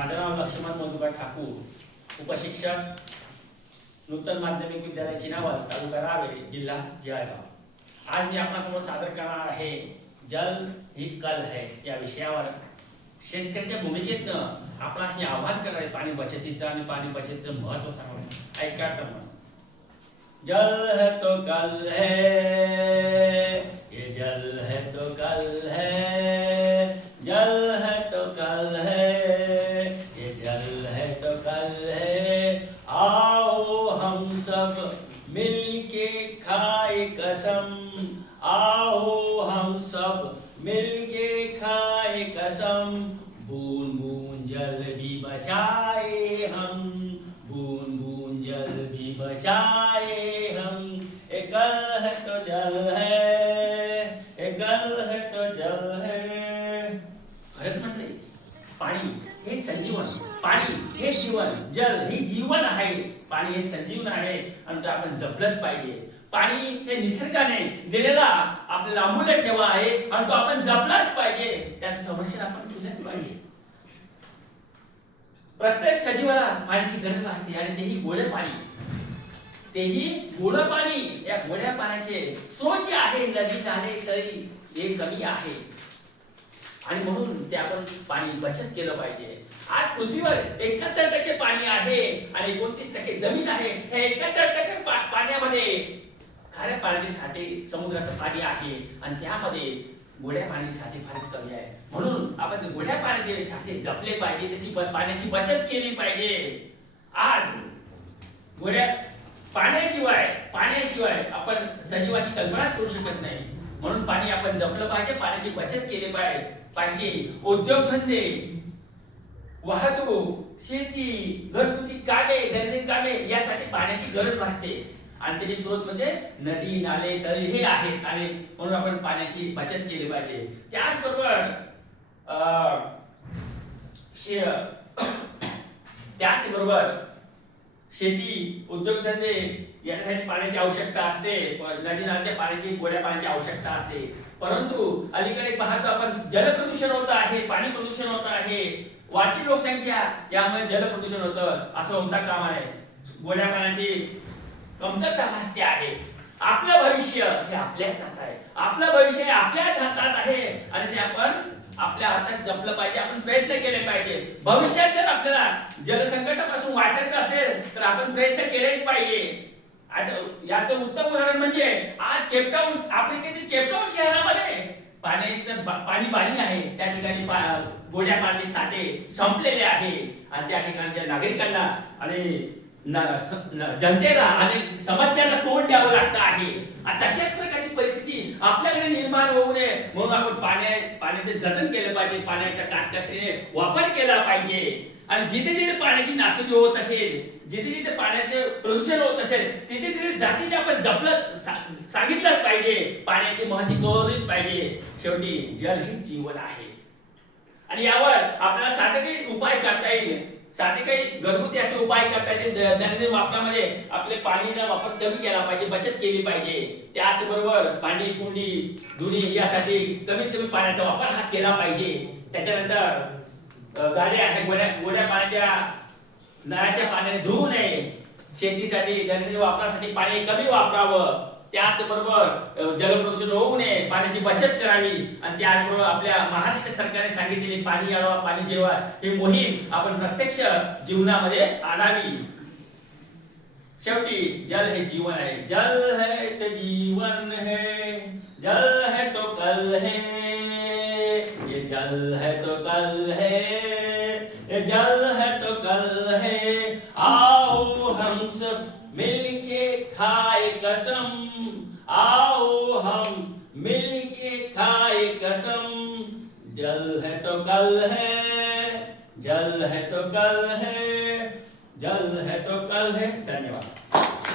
माझं नाव लक्ष्मण मधुकर ठाकूर, उपशिक्षक, नूतन माध्यमिक विद्यालय चिनावल, तालुका रावेर, जिल्हा जळगाव। आज मी आपल्यासमोर सादर करणार आहे जल ही कल है या विषयावर शेतकऱ्याच्या भूमिकेतनं आपणास मी आवाहन करणार आहे पाणी बचतीचं आणि पाणी बचतीचं महत्त्व सांगणार। ऐका तर जल है तो कल है, ये जल है तो कल है, जल है तो कल है, ये जल है तो कल है। आओ हम सब मिलके खाए कसम, आओ हम सब मिलके खाए कसम। बूंद बूंद जल भी बचाए हम, बूंद बूंद जल भी बचाए हम। एक कल है तो जल है, एक कल है तो जल है। खरंच म्हटले पाणी हे संजीवन, पाणी हे जीवन, जल ही जीवन आहे, पाणी हे संजीवन आहे आणि ते आपण जपलंच पाहिजे। पाणी हे निसर्गाने दिलेला आपल्याला अमूल्य ठेवा आहे आणि तो आपण जपलाच पाहिजे, त्याचं संरक्षण आपण केलंच पाहिजे। प्रत्येक सजीवाला पाण्याची गरज असते आणि तेही गोडे पाणी, तेही गोड पाणी। या गोड्या पाण्याचे स्रोत जे आहे नदी नाले तळी हे कमी आहे आणि म्हणून ते आपण पाणी बचत केलं पाहिजे। आज पृथ्वीवर 71% पाणी आहे आणि 29% जमीन आहे। हे 71% पाण्यामध्ये खाऱ्या पाण्याचे साठे समुद्राचं पाणी आहे आणि त्यामध्ये गोड्या पाण्याचे साठे फारच कमी आहे। म्हणून आपण गोड्या पाण्याचे साठे जपले पाहिजे, त्याची पाण्याची बचत केली पाहिजे। आज गोड्या पाण्याशिवाय आपण सजीवाची कल्पना करू शकत नाही, म्हणून पाणी आपण जपलं पाहिजे, पाण्याची बचत केली पाहिजे। उद्योगधंदे, वाहतूक, शेती, घरगुती कामे, दैनंदिन कामे यासाठी पाण्याची गरज भासते आणि त्याचे स्रोत म्हणजे नदी नाले तळी हे आहेत आणि म्हणून आपण पाण्याची बचत केली पाहिजे। त्याचबरोबर शेती, उद्योगधंदे यासाठी पाण्याची आवश्यकता असते, नदी नाल्याच्या पाण्याची, गोड्या पाण्याची आवश्यकता असते। परंतु अलीकडे पाहतो आपण जलप्रदूषण होत आहे, पाणी प्रदूषण होत आहे, वाढती लोकसंख्या यामुळे जलप्रदूषण होतं, असं होता कामा नये। गोड्या पाण्याची कमतरता भासते आहे। आपलं भविष्य हे आपल्याच हातात आहे, आपलं भविष्य हे आपल्याच हातात आहे आणि ते आपण आपल्या हातात जपलं पाहिजे, आपण प्रयत्न केले पाहिजे। भविष्यात जर आपल्याला जलसंकटापासून वाचायचं असेल तर आपण प्रयत्न केलेच पाहिजे। याचं उत्तम उदाहरण म्हणजे आज केपटाऊन, आफ्रिकेतील केपटाऊन शहरामध्ये पाणी आहे, त्या ठिकाणी गोड्या पाण्याचे साठे संपलेले आहे आणि त्या ठिकाणच्या नागरिकांना आणि जनतेला अनेक समस्यांना तोंड द्यावं लागतं आहे। तशाच प्रकारची परिस्थिती आपल्याकडे निर्माण होऊ नये म्हणून आपण पाण्याचे जतन केलं पाहिजे, पाण्याचा काटकसरीने वापर केला पाहिजे आणि जिथे जिथे पाण्याची नासडी होत असेल, जिथे जिथे पाण्याचे प्रदूषण होत असेल तिथे तिथे जातीने आपण जपलं सांगितलंच पाहिजे, पाण्याचे महत्त्व कळवलेच पाहिजे। शेवटी जल हे जीवन आहे आणि यावर आपल्याला साधे काही उपाय करता येईल, साधे काही घरगुती असे उपाय करता येतील। दैनंदिन वापरामध्ये आपले पाणीचा वापर कमी केला पाहिजे, बचत केली पाहिजे। त्याचबरोबर भांडी कुंडी धुणी यासाठी कमीत कमी पाण्याचा वापर हा केला पाहिजे। त्याच्यानंतर गाड्या गोड्या पाण्याच्या नळाच्या पाण्याने धुवू नये, शेतीसाठी दैनंदिन वापरासाठी पाणी कमी वापरावं। त्याचबरोबर जलप्रदूषण होऊ नये, पाण्याची बचत करावी आणि त्याचबरोबर आपल्या महाराष्ट्र सरकारने सांगितलेली पाणी अडवा पाणी जिरवा ही मोहीम आपण प्रत्यक्ष जीवनामध्ये आणावी। शेवटी जल हे जीवन आहे, जल है तो जीवन है, जल है तो कल है, ये जल है तो कल है, ये जल है तो कल है। आओ हम सब मिलके खाए कसम, आओ हम मिलके खाए कसम। जल है तो कल है, जल है तो कल है, जल है तो कल है। धन्यवाद।